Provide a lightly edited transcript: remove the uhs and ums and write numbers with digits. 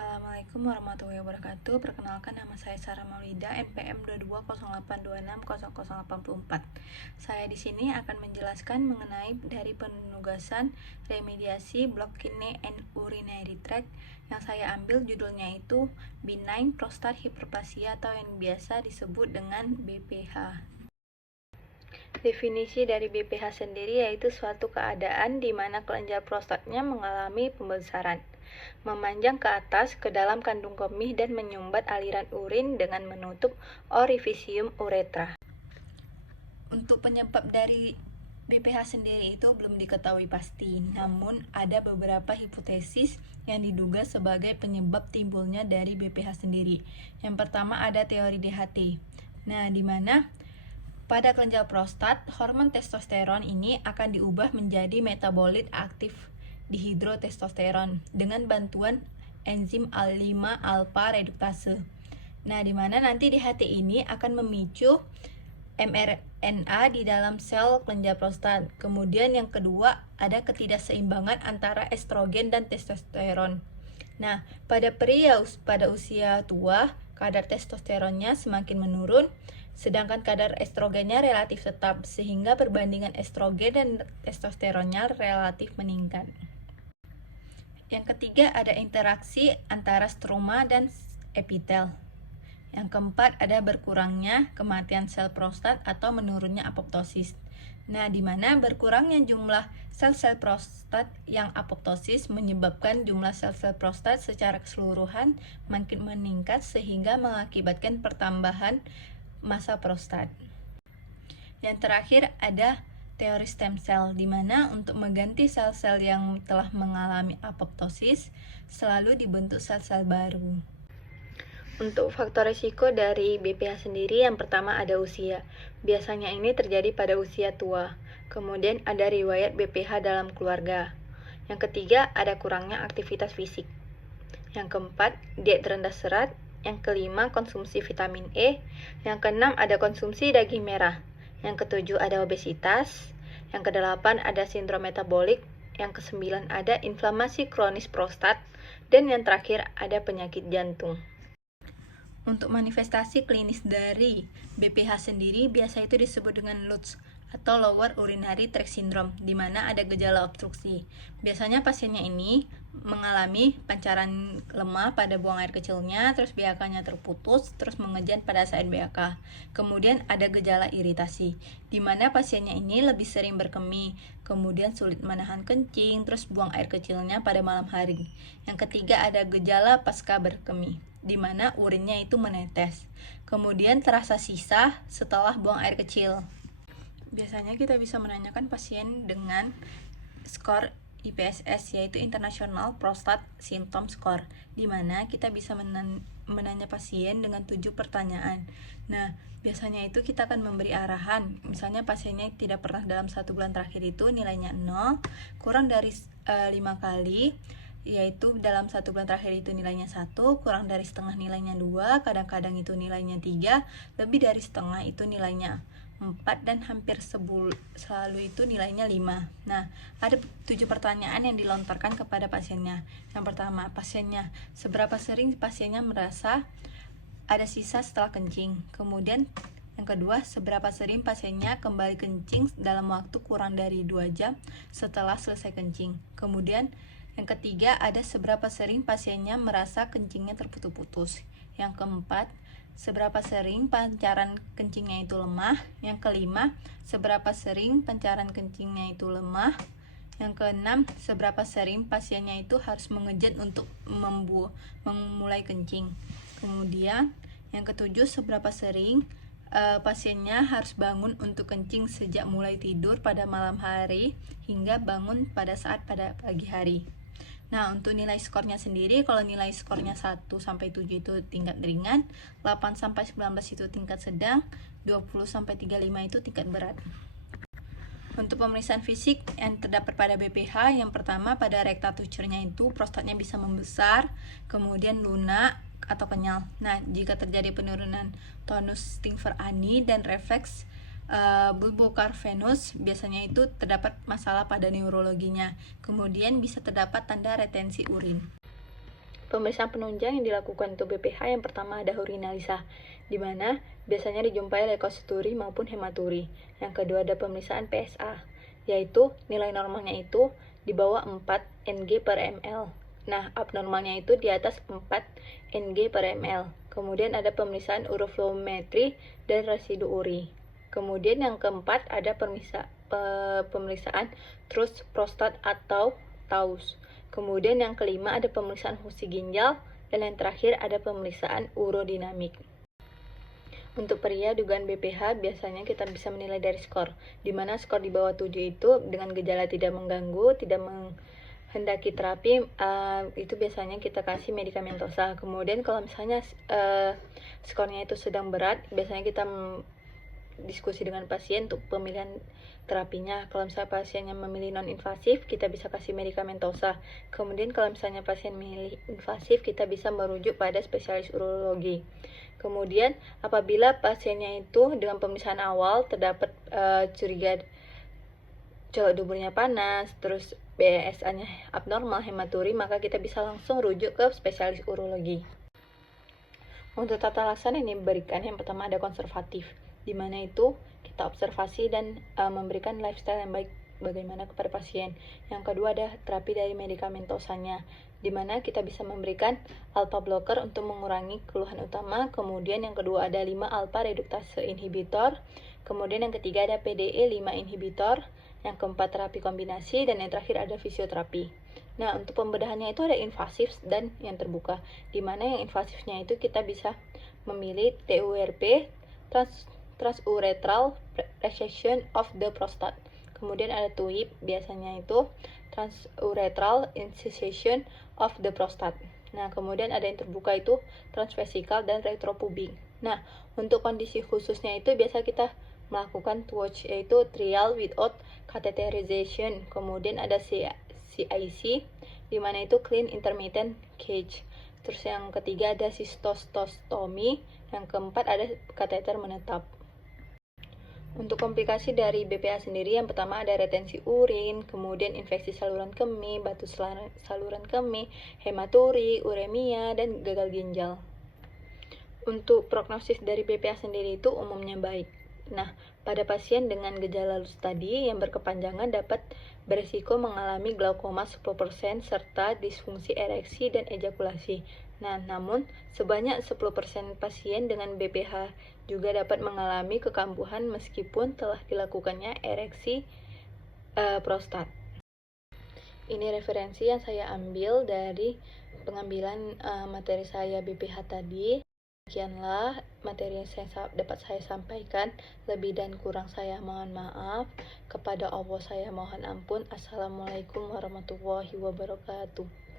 Assalamualaikum warahmatullahi wabarakatuh. Perkenalkan, nama saya Sarah Maulida, NPM 2208260084. Saya di sini akan menjelaskan mengenai dari penugasan remediasi blok kidney and urinary tract yang saya ambil, judulnya itu benign prostate hyperplasia atau yang biasa disebut dengan BPH. Definisi dari BPH sendiri yaitu suatu keadaan di mana kelenjar prostatnya mengalami pembesaran, memanjang ke atas ke dalam kandung kemih dan menyumbat aliran urin dengan menutup orifisium uretra. Untuk penyebab dari BPH sendiri itu belum diketahui pasti, namun ada beberapa hipotesis yang diduga sebagai penyebab timbulnya dari BPH sendiri. Yang pertama ada teori DHT. Nah, di mana pada kelenjar prostat, hormon testosteron ini akan diubah menjadi metabolit aktif dihidrotestosteron dengan bantuan enzim Al5-alpha reduktase. Nah, di mana nanti DHT ini akan memicu mRNA di dalam sel kelenjar prostat. Kemudian yang kedua, ada ketidakseimbangan antara estrogen dan testosteron. Nah, pada pria pada usia tua, kadar testosteronnya semakin menurun, sedangkan kadar estrogennya relatif tetap, sehingga perbandingan estrogen dan testosteronnya relatif meningkat. Yang ketiga, ada interaksi antara stroma dan epitel. Yang keempat, ada berkurangnya kematian sel prostat atau menurunnya apoptosis. Nah, di mana berkurangnya jumlah sel-sel prostat yang apoptosis menyebabkan jumlah sel-sel prostat secara keseluruhan makin meningkat sehingga mengakibatkan pertambahan massa prostat. Yang terakhir ada teori stem cell, di mana untuk mengganti sel-sel yang telah mengalami apoptosis selalu dibentuk sel-sel baru. Untuk faktor risiko dari BPH sendiri, yang pertama ada usia. Biasanya ini terjadi pada usia tua. Kemudian ada riwayat BPH dalam keluarga. Yang ketiga, ada kurangnya aktivitas fisik. Yang keempat, diet rendah serat. Yang kelima, konsumsi vitamin E. Yang keenam, ada konsumsi daging merah. Yang ketujuh, ada obesitas. Yang kedelapan, ada sindrom metabolik. Yang kesembilan, ada inflamasi kronis prostat. Dan yang terakhir, ada penyakit jantung. Untuk manifestasi klinis dari BPH sendiri biasa itu disebut dengan LUTS atau Lower Urinary Tract Syndrome, di mana ada gejala obstruksi. Biasanya pasiennya ini mengalami pancaran lemah pada buang air kecilnya, terus BAK-nya terputus, terus mengejan pada saat BAK. Kemudian ada gejala iritasi, di mana pasiennya ini lebih sering berkemih, kemudian sulit menahan kencing, terus buang air kecilnya pada malam hari. Yang ketiga ada gejala pasca berkemih, di mana urinnya itu menetes, kemudian terasa sisa setelah buang air kecil. Biasanya kita bisa menanyakan pasien dengan skor IPSS, yaitu International Prostate Symptom Score, di mana kita bisa menanya pasien dengan 7 pertanyaan. Nah, biasanya itu kita akan memberi arahan. Misalnya pasiennya tidak pernah dalam 1 bulan terakhir itu nilainya 0, kurang dari 5 kali, yaitu dalam 1 bulan terakhir itu nilainya 1, kurang dari setengah nilainya 2, kadang-kadang itu nilainya 3, lebih dari setengah itu nilainya 4, dan hampir selalu itu nilainya 5. Nah, ada 7 pertanyaan yang dilontarkan kepada pasiennya. Yang pertama, pasiennya, seberapa sering pasiennya merasa ada sisa setelah kencing. Kemudian yang kedua, seberapa sering pasiennya kembali kencing dalam waktu kurang dari 2 jam setelah selesai kencing. Kemudian yang ketiga, ada seberapa sering pasiennya merasa kencingnya terputus-putus. Yang keempat, seberapa sering pancaran kencingnya itu lemah. Yang kelima, seberapa sering pancaran kencingnya itu lemah. Yang keenam, seberapa sering pasiennya itu harus mengejet untuk memulai kencing. Kemudian yang ketujuh, seberapa sering pasiennya harus bangun untuk kencing sejak mulai tidur pada malam hari hingga bangun pada saat pada pagi hari. Nah, untuk nilai skornya sendiri, kalau nilai skornya 1-7 itu tingkat ringan, 8-19 itu tingkat sedang, 20-35 itu tingkat berat. Untuk pemeriksaan fisik yang terdapat pada BPH, yang pertama pada rectatuture-nya itu prostatnya bisa membesar, kemudian lunak atau kenyal. Nah, jika terjadi penurunan tonus Stinger ani dan refleks bulbocarvenous, biasanya itu terdapat masalah pada neurologinya. Kemudian bisa terdapat tanda retensi urin. Pemeriksaan penunjang yang dilakukan untuk BPH yang pertama ada urinalisa, di mana biasanya dijumpai leukosituri maupun hematuri. Yang kedua ada pemeriksaan PSA, yaitu nilai normalnya itu di bawah 4 Ng per ml. Nah, abnormalnya itu di atas 4 Ng per ml. Kemudian ada pemeriksaan uroflowmetri dan residu uri. Kemudian yang keempat ada pemeriksaan TRUS prostat atau TAUS. Kemudian yang kelima ada pemeriksaan fungsi ginjal, dan yang terakhir ada pemeriksaan urodinamik. Untuk pria, dugaan BPH biasanya kita bisa menilai dari skor, di mana skor di bawah 7 itu dengan gejala tidak mengganggu, tidak menghendaki terapi, itu biasanya kita kasih medikamentosa. Kemudian kalau misalnya skornya itu sedang berat, biasanya kita diskusi dengan pasien untuk pemilihan terapinya. Kalau misalnya pasiennya memilih non-invasif, kita bisa kasih medikamentosa. Kemudian kalau misalnya pasien memilih invasif, kita bisa merujuk pada spesialis urologi. Kemudian apabila pasiennya itu dengan pemeriksaan awal terdapat curiga colok duburnya panas, terus BSA-nya abnormal, hematuri, maka kita bisa langsung rujuk ke spesialis urologi. Untuk tata laksana yang diberikan, yang pertama ada konservatif, di mana itu kita observasi dan memberikan lifestyle yang baik bagaimana kepada pasien. Yang kedua ada terapi dari medikamentosanya, di mana kita bisa memberikan alpha blocker untuk mengurangi keluhan utama. Kemudian yang kedua ada 5 alpha reduktase inhibitor. Kemudian yang ketiga ada PDE 5 inhibitor. Yang keempat terapi kombinasi, dan yang terakhir ada fisioterapi. Nah, untuk pembedahannya itu ada invasif dan yang terbuka, di mana yang invasifnya itu kita bisa memilih TURP, transurethral resection of the prostate. Kemudian ada TUIP, biasanya itu transurethral incision of the prostate. Nah, kemudian ada yang terbuka itu transvesikal dan retropubic. Nah, untuk kondisi khususnya itu biasa kita melakukan TWATCH, yaitu trial without catheterization. Kemudian ada CIC, di mana itu clean intermittent cage. Terus yang ketiga ada sistostostomy, yang keempat ada kateter menetap. Untuk komplikasi dari BPH sendiri, yang pertama ada retensi urin, kemudian infeksi saluran kemih, batu saluran kemih, hematuri, uremia, dan gagal ginjal. Untuk prognosis dari BPH sendiri itu umumnya baik. Nah, pada pasien dengan gejala lulus tadi yang berkepanjangan dapat beresiko mengalami glaukoma 10% serta disfungsi ereksi dan ejakulasi. Nah, namun sebanyak 10% pasien dengan BPH juga dapat mengalami kekambuhan meskipun telah dilakukannya ereksi prostat. Ini referensi yang saya ambil dari pengambilan materi saya BPH tadi. Demikianlah materi yang dapat saya sampaikan. Lebih dan kurang saya mohon maaf. Kepada Allah saya mohon ampun. Assalamualaikum warahmatullahi wabarakatuh.